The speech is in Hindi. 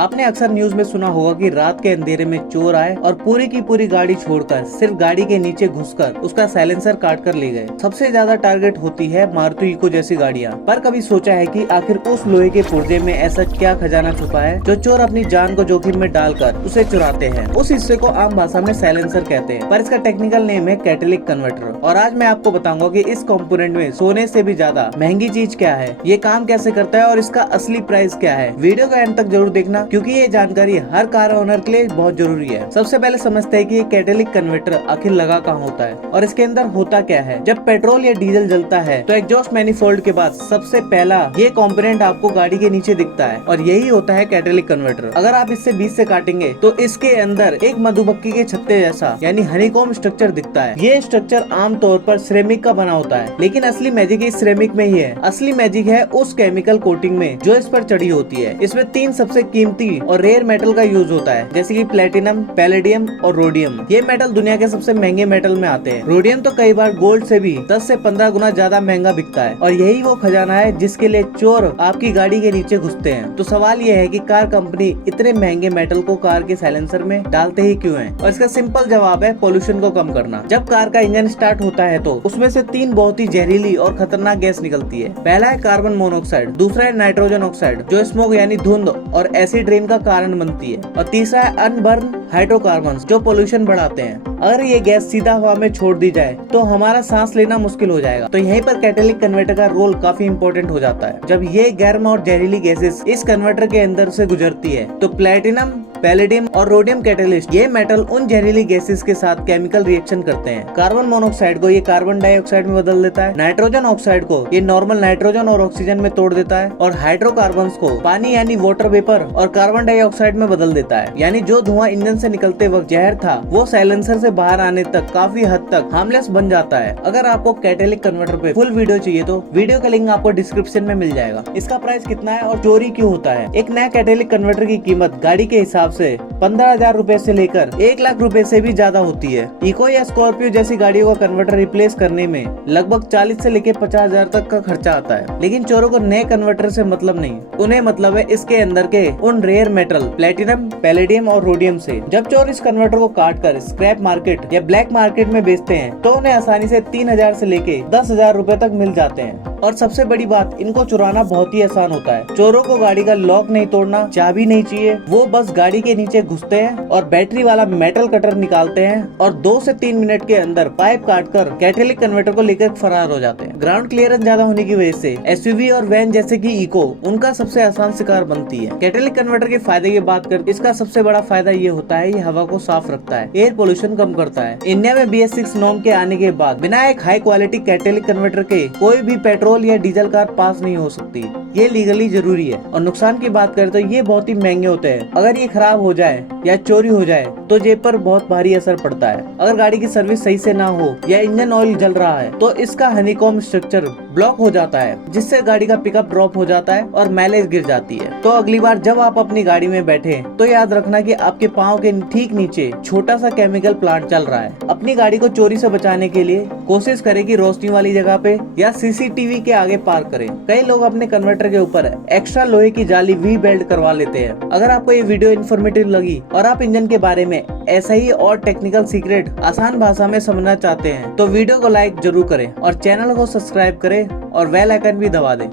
आपने अक्सर न्यूज में सुना होगा कि रात के अंधेरे में चोर आए और पूरी की पूरी गाड़ी छोड़कर सिर्फ गाड़ी के नीचे घुसकर उसका साइलेंसर काट कर ले गए। सबसे ज्यादा टारगेट होती है मारुति इको जैसी गाड़ियाँ। पर कभी सोचा है कि आखिर उस लोहे के पुर्जे में ऐसा क्या खजाना छुपा है जो चोर अपनी जान को जोखिम में डालकर उसे चुराते हैं। उस हिस्से को आम भाषा में साइलेंसर कहते हैं, पर इसका टेक्निकल नेम है कैटेलिक कन्वर्टर। और आज मैं आपको बताऊंगा कि इस कंपोनेंट में सोने से भी ज्यादा महंगी चीज क्या है, ये काम कैसे करता है और इसका असली प्राइस क्या है। वीडियो का एंड तक जरूर देखना क्योंकि ये जानकारी हर कार ओनर के लिए बहुत जरूरी है। सबसे पहले समझते हैं कि ये कैटेलिक कन्वर्टर आखिर लगा कहाँ होता है और इसके अंदर होता क्या है। जब पेट्रोल या डीजल जलता है तो एग्जॉस्ट मैनिफोल्ड के बाद सबसे पहला ये कंपोनेंट आपको गाड़ी के नीचे दिखता है और यही होता है कैटेलिक कन्वर्टर। अगर आप इससे बीच से काटेंगे तो इसके अंदर एक मधुमक्खी के छत्ते जैसा यानी हनीकॉम्ब स्ट्रक्चर दिखता है। ये स्ट्रक्चर आमतौर पर सिरेमिक का बना होता है, लेकिन असली मैजिक इस सिरेमिक में ही है। असली मैजिक है उस केमिकल कोटिंग में जो इस पर चढ़ी होती है। इसमें 3 सबसे कीमती और रेयर मेटल का यूज होता है, जैसे कि प्लेटिनम, पैलेडियम और रोडियम। ये मेटल दुनिया के सबसे महंगे मेटल में आते हैं। रोडियम तो कई बार गोल्ड से भी 10 से 15 गुना ज्यादा महंगा बिकता है और यही वो खजाना है जिसके लिए चोर आपकी गाड़ी के नीचे घुसते हैं। तो सवाल ये है कि कार कंपनी इतने महंगे मेटल को कार के साइलेंसर में डालते ही क्यों है? और इसका सिंपल जवाब है पोल्यूशन को कम करना। जब कार का इंजन स्टार्ट होता है तो उसमें से 3 बहुत ही जहरीली और खतरनाक गैस निकलती है। पहला है कार्बन मोनोऑक्साइड, दूसरा है नाइट्रोजन ऑक्साइड जो स्मोक यानी धुंध और एसिड रेन का कारण बनती है, और तीसरा है अनबर्न हाइड्रोकार्बन्स जो पोल्यूशन बढ़ाते हैं। अगर ये गैस सीधा हवा में छोड़ दी जाए तो हमारा सांस लेना मुश्किल हो जाएगा। तो यहीं पर कैटेलिक कन्वर्टर का रोल काफी इंपॉर्टेंट हो जाता है। जब ये गर्म और जहरीली गैसेस इस कन्वर्टर के अंदर से गुजरती है तो प्लेटिनम, पैलेडियम और रोडियम कैटेलिस्ट ये मेटल उन जहरीली गैसेस के साथ केमिकल रिएक्शन करते हैं। कार्बन मोनोऑक्साइड को ये कार्बन डाइऑक्साइड में बदल देता है, नाइट्रोजन ऑक्साइड को ये नॉर्मल नाइट्रोजन और ऑक्सीजन में तोड़ देता है, और हाइड्रोकार्बन्स को पानी यानी वाटर वेपर और कार्बन डाइऑक्साइड में बदल देता है। यानी जो धुआं इंजन से निकलते वक्त जहर था वो साइलेंसर से बाहर आने तक काफी हद तक हार्मलेस बन जाता है। अगर आपको कैटेलिक कन्वर्टर पे फुल वीडियो चाहिए तो वीडियो का लिंक आपको डिस्क्रिप्शन में मिल जाएगा। इसका प्राइस कितना है और चोरी क्यों होता है? एक नया कैटेलिक कन्वर्टर की कीमत गाड़ी के हिसाब से 15,000 रूपए से लेकर 1 लाख रूपए से भी ज्यादा होती है। इको या स्कॉर्पियो जैसी गाड़ियों का कन्वर्टर रिप्लेस करने में लगभग 40 से लेकर 50,000 तक का खर्चा आता है। लेकिन चोरों को नए कन्वर्टर से मतलब नहीं, उन्हें मतलब है इसके अंदर के उन रेयर मेटल प्लेटिनम, पैलेडियम और रोडियम से। जब चोर इस कन्वर्टर को काट कर स्क्रैप मार्केट या ब्लैक मार्केट में बेचते हैं तो उन्हें आसानी से 3,000 से लेके 10,000 रूपए तक मिल जाते हैं। और सबसे बड़ी बात, इनको चुराना बहुत ही आसान होता है। चोरों को गाड़ी का लॉक नहीं तोड़ना, चाबी नहीं चाहिए, वो बस गाड़ी के नीचे घुसते हैं और बैटरी वाला मेटल कटर निकालते हैं और 2 से 3 मिनट के अंदर पाइप काटकर कैटेलिक कन्वर्टर को लेकर फरार हो जाते हैं। ग्राउंड क्लियरेंस ज्यादा होने की वजह से एसयूवी और वैन जैसे कि इको उनका सबसे आसान शिकार बनती है। कैटेलिक कन्वर्टर के फायदे की बात कर, इसका सबसे बड़ा फायदा ये होता है ये हवा को साफ रखता है, एयर पोल्यूशन कम करता है। इंडिया में BS6 नॉर्म के आने के बाद बिना एक हाई क्वालिटी कैटेलिक कन्वर्टर के कोई भी पेट्रोल या डीजल कार पास नहीं हो सकती। ये लीगली जरूरी है। और नुकसान की बात करें तो ये बहुत ही महंगे होते हैं। अगर ये खराब हो जाए या चोरी हो जाए तो जेब पर बहुत भारी असर पड़ता है। अगर गाड़ी की सर्विस सही से ना हो या इंजन ऑयल जल रहा है तो इसका हनीकॉम्ब स्ट्रक्चर ब्लॉक हो जाता है, जिससे गाड़ी का पिकअप ड्रॉप हो जाता है और माइलेज गिर जाती है। तो अगली बार जब आप अपनी गाड़ी में बैठे तो याद रखना कि आपके पाँव के ठीक नीचे छोटा सा केमिकल प्लांट चल रहा है। अपनी गाड़ी को चोरी से बचाने के लिए कोशिश करें कि रोशनी वाली जगह पे या CCTV के आगे पार्क करें। कई लोग अपने कन्वर्टर के ऊपर एक्स्ट्रा लोहे की जाली वी बेल्ट करवा लेते हैं। अगर आपको ये वीडियो इन्फॉर्मेटिव लगी और आप इंजन के बारे में ऐसा ही और टेक्निकल सीक्रेट आसान भाषा में समझना चाहते हैं तो वीडियो को लाइक जरूर करें और चैनल को सब्सक्राइब करें और बेल आइकन भी दबा दें।